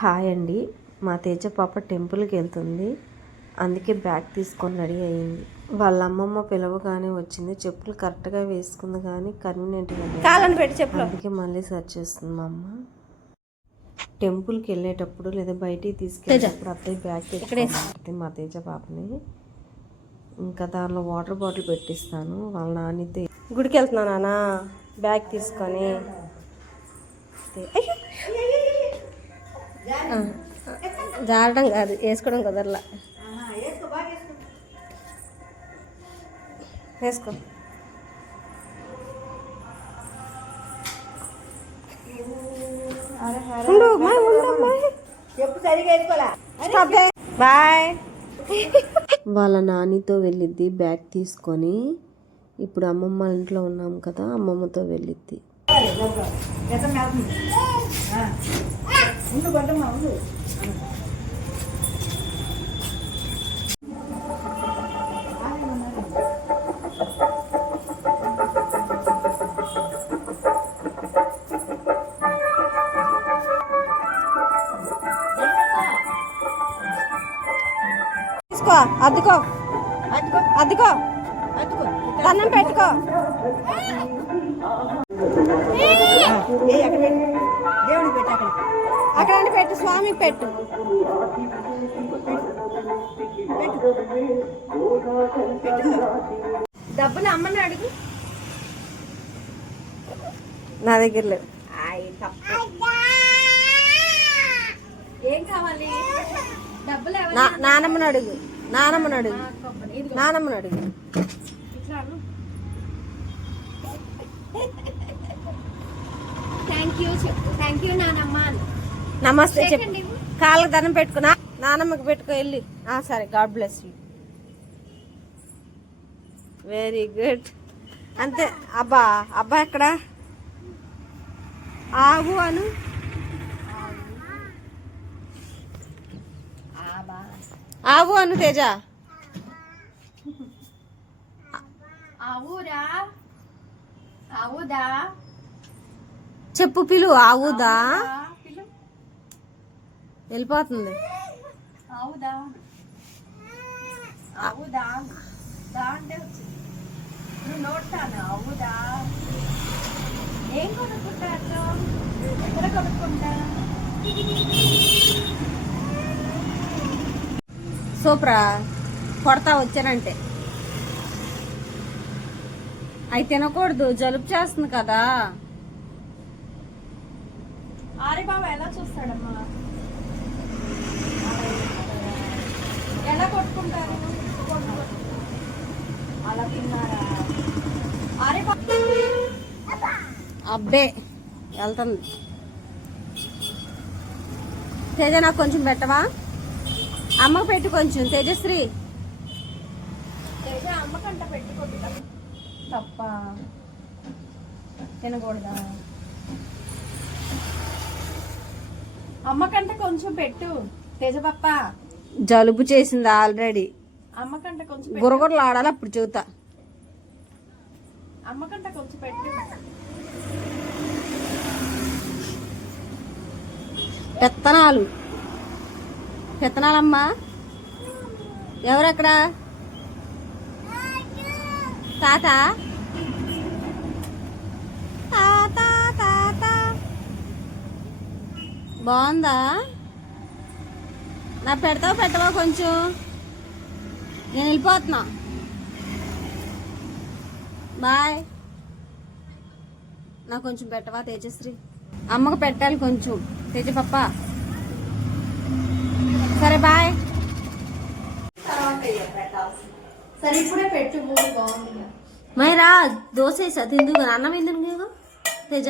Hi అండి. మా తేజ పాప టెంపుల్కి వెళ్తుంది, అందుకే బ్యాగ్ తీసుకొని రెడీ అయ్యింది. వాళ్ళ అమ్మమ్మ పిలవగానే వచ్చింది. చెప్పులు కరెక్ట్గా వేసుకుంది కానీ కన్వీనియంట్గా అందుకే మళ్ళీ సర్చ్ చేస్తుంది మా అమ్మ. టెంపుల్కి వెళ్ళేటప్పుడు లేదా బయటికి తీసుకెళ్ళేటప్పుడు అత్తయ్య బ్యాగ్ తెచ్చుకుంటుంది మా తేజ పాపని. ఇంకా దానిలో వాటర్ బాటిల్ పెట్టిస్తాను. వాళ్ళ నాన్నతో గుడికి వెళ్తున్నా నాన్న బ్యాగ్ తీసుకొని. జారడం కాదు, వేసుకోవడం కుదరలా. వేసుకో. బాయ్. వాళ్ళ నానితో వెళ్ళిద్ది బ్యాగ్ తీసుకొని. ఇప్పుడు అమ్మమ్మ ఇంట్లో ఉన్నాం కదా, అమ్మమ్మతో వెళ్ళిద్ది. అద్దుకో అద్దుకో దండం పెట్టుకో. అక్కడ పెట్టు, స్వామికి పెట్టు. డబ్బులు అమ్మని అడుగు. నా దగ్గర లేవు. ఏం కావాలి? నానమ్మని అడుగు, నానమ్మని అడుగు, నానమ్మని అడుగు. నమస్తే చెప్పు. కాళ్ళకి దండం పెట్టుకున్నా, నానమ్మకి పెట్టుకో వెళ్ళి. సరే, God bless you. Very good. అంతే. అబ్బా అబ్బా ఎక్కడ? ఆగు అను. ఆవు అను తేజ. చెప్పు, పిలు. ఆవుదా వెళ్ళిపోతుంది. సూపరా కొడతా వచ్చానంటే. అవి తినకూడదు, జలుబు చేస్తుంది కదా. ఆరే బాబా ఎలా చూస్తాడమ్మా? ఎలా కొట్టుకుంటారు? అలా తిన్నారా? ఆరే అబ్బే వెళ్తుంది. తేజ నాకు కొంచెం పెట్టవా? అమ్మకు పెట్టు కొంచెం. తేజశ్రీ తేజ అమ్మకంట పెట్టుకోండి. తప్ప తినకూడదా? అమ్మకంట కొంచెం పెట్టు తేజ పప్ప. జలుబు చేసింది ఆల్రెడీ. అమ్మకంట కొంచెం గురగురలు ఆడాలి, అప్పుడు చూతా. అమ్మకంట కొంచెం పెట్టు. పెత్తనాలు పెత్తనాలమ్మా. ఎవరక్కడ? తాత తాత తాత. బాగుందా? నా పెడతావా పెట్టవా కొంచెం? నేను వెళ్ళిపోతున్నా. బాయ్. నాకు కొంచెం పెట్టవా తేజశ్రీ? అమ్మకు పెట్టాలి కొంచెం తేజ పప్ప. సరే బాయ్. సరే ఇప్పుడే పెట్టు. బాగుంది. మైరా దోశ వేసా తిందు కానీ అన్నం ఎందుకు తేజ?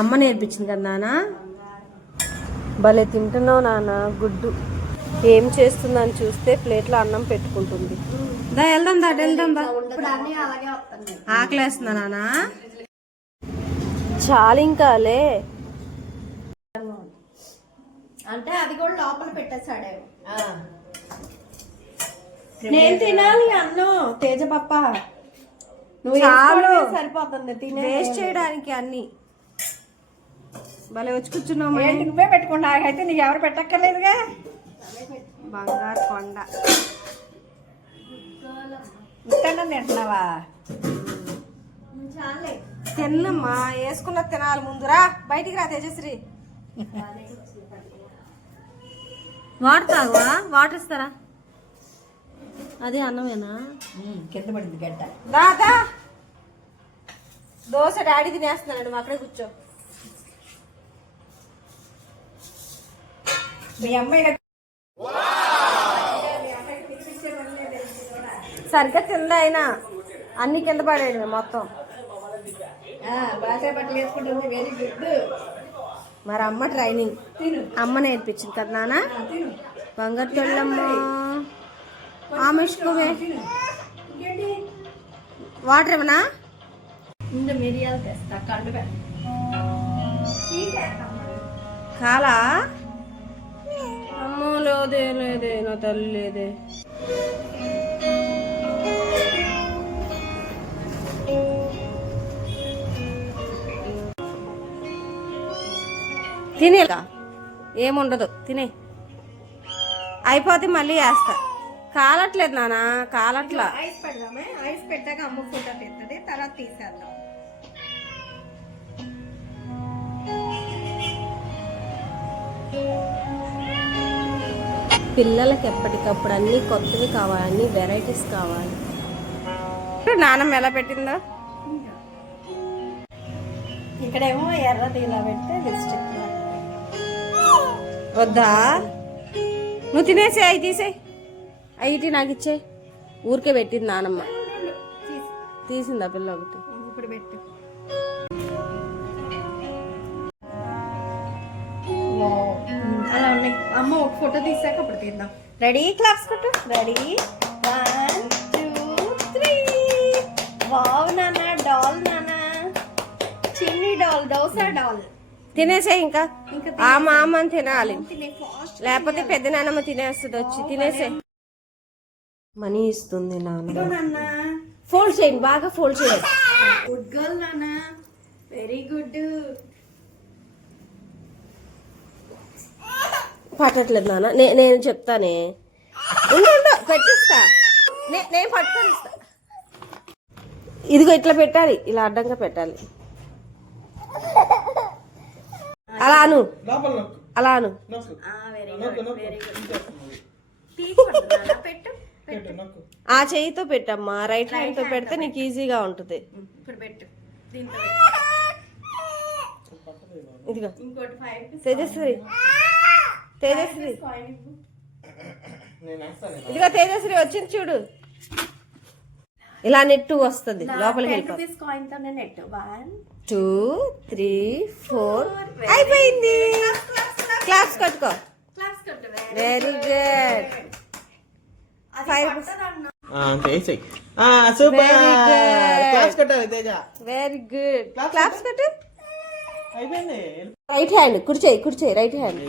అమ్మ నేర్పించింది కదా నాన్న. భలే తింటున్నావు నాన్న. గుడ్డు ఏం చేస్తుందని చూస్తే ప్లేట్లో అన్నం పెట్టుకుంటుంది. దా వెళ్దాం, దా వెళ్దాం. ఆకలేస్తుందా నాన్న? చాలా ఇంకాలే. అంటే అది కూడా లోపల పెట్టేశాడే. నేను తినాలి అన్నం తేజ పప్ప. నువ్వు చాలు. వేసుకోవడమే సరిపోతుంది తినే వేస్ట్ చేయడానికి అన్ని భలే వచ్చి కూర్చున్నావు ఏంటి నువ్వే పెట్టుకున్నా అయితే నీకు ఎవరు పెట్టక్కర్లేదుగా. బంగారు కొండ. ఇష్టం తింటున్నావా? తిన్నమ్మా, వేసుకున్న తినాలి. ముందురా బయటికి రా తేజశ్రీ. వాటర్ తాగువా? వాటర్ ఇస్తారా? అదే అన్నమేనా? కింద పడింది గడ్డ. దాదా దోశ డాడీ తినేస్తున్నాడు, మా అక్కడే కూర్చో. మీ అమ్మాయి సరిగ్గా తిందా అయినా అన్ని కింద పడేది మొత్తం. బాగా బట్టలు వేసుకుంటుంది. Very good. మరి అమ్మ ట్రైనింగ్ అమ్మ నేర్పించింది కదా నాన్న. బంగారు తొల్లమ్మ ఆమెష్కోవే. వాటర్ ఏమన్నా? ముందు మిరియాలు తెస్తా కళ్ళు కాలా? అమ్మో లేదే లేదే, నా తల్లి లేదే. తినే ఏముండదు, తినే అయిపోతే మళ్ళీ వేస్తా. కాలట్లేదు నాన్న, కాలట్లా. ఐస్ పెడదామే. ఐస్ పెట్టాక అమ్మ ఫోటో తెస్తుంది, తర్వాత తీసేద్దాం. పిల్లలకి ఎప్పటికప్పుడు అన్ని కొత్తవి కావాలి, అన్ని వెరైటీస్ కావాలి. నానమ్మ ఎలా పెట్టిందో. ఇక్కడేమో ఎర్రది ఇలా పెడితే లిప్స్టిక్ వద్దా? నువ్వు తినేసే, అవి తీసే, అవి నాకు ఇచ్చే. ఊరికే పెట్టింది నానమ్మ. తీసిందా పిల్ల ఒకటి? ఇప్పుడు పెట్టు. అలా ఉన్నాయి. అమ్మ ఒక ఫోటో తీసాక అప్పుడు తీద్దాం. రెడీ? క్లాప్స్ కొట్టు. రెడీ? 1 2 3. వావ్ నాన్న, డాల్ నాన్న, చిన్ని డాల్, దోస డాల్. తినేసే. ఇంకా ఆ మామ తినాలి, తినే ఫాస్ట్. లేకపోతే పెద్ద నానమ్మ తినేస్తుంది వచ్చి. తినేసే. మనీ ఇస్తుంది నాన్న. నాన్న ఫోల్డ్ చేయండి, బాగా ఫోల్డ్ చేయండి. గుడ్ గర్ల్ నాన్న, వెరీ గుడ్. పట్టట్లేదు నాన్న. నేను చెప్తానే, ఉండు పెట్టిస్తా. నేను పట్టుకొని ఇస్తా. ఇదిగో ఇట్లా పెట్టాలి, ఇలా అడ్డంగా పెట్టాలి. అలా అను, అలా అను. Very good, very good. తీసుకోండి నాన్న, పెట్టు పెట్టు. ఆ చెయ్యితో పెట్టమ్మా, రైట్ హ్యాండ్ తో పెడితే నీకు ఈజీగా ఉంటుంది. ఇప్పుడు పెట్టు, దీంతో పెట్టు. ఇదిగో ఇంకోటి 5 తేజశ్రీ, తేజశ్రీ కాయిన్ ఇవ్వు. ఇదిగో తేజశ్రీ వచ్చింది చూడు. ఇలా నెట్టు వస్తుంది, లోపలికి వెళ్ళిపో. 10 కాయిన్ తోనే నెట్. 1 2 3 4 అయిపోయింది. క్లాప్స్ కట్టుకో. క్లాప్స్ కొట్టు. Very good. 5 super. Very good. Class కొట్టాలి తేజ. Very good. క్లాప్స్ కట్టు. అయిపోయింది. రైట్ హ్యాండ్ కుడి చేయి రైట్ హ్యాండ్.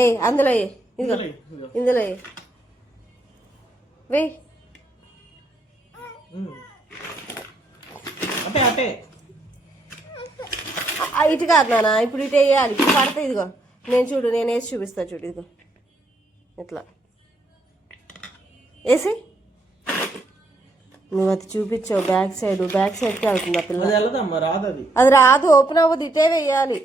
ఏ అందులో ఏ, ఇదిగో ఇందులో ఏ వెయ్. అటే అటే. ఇటు కాదు నాన్న, ఇప్పుడు ఇటు వేయాలి. ఇప్పుడు పడితే ఇదిగో నేను వేసి చూపిస్తా చూడు. ఇదిగో ఇట్లా వేసి నువ్వు అది చూపించావు. బ్యాక్ సైడ్కి వెళ్తుంది ఆ పిల్ల. అది వెళ్ళదమ్మా, రాదు అది. అది రాదు, ఓపెన్ అవ్వదు. ఇటే వేయాలి.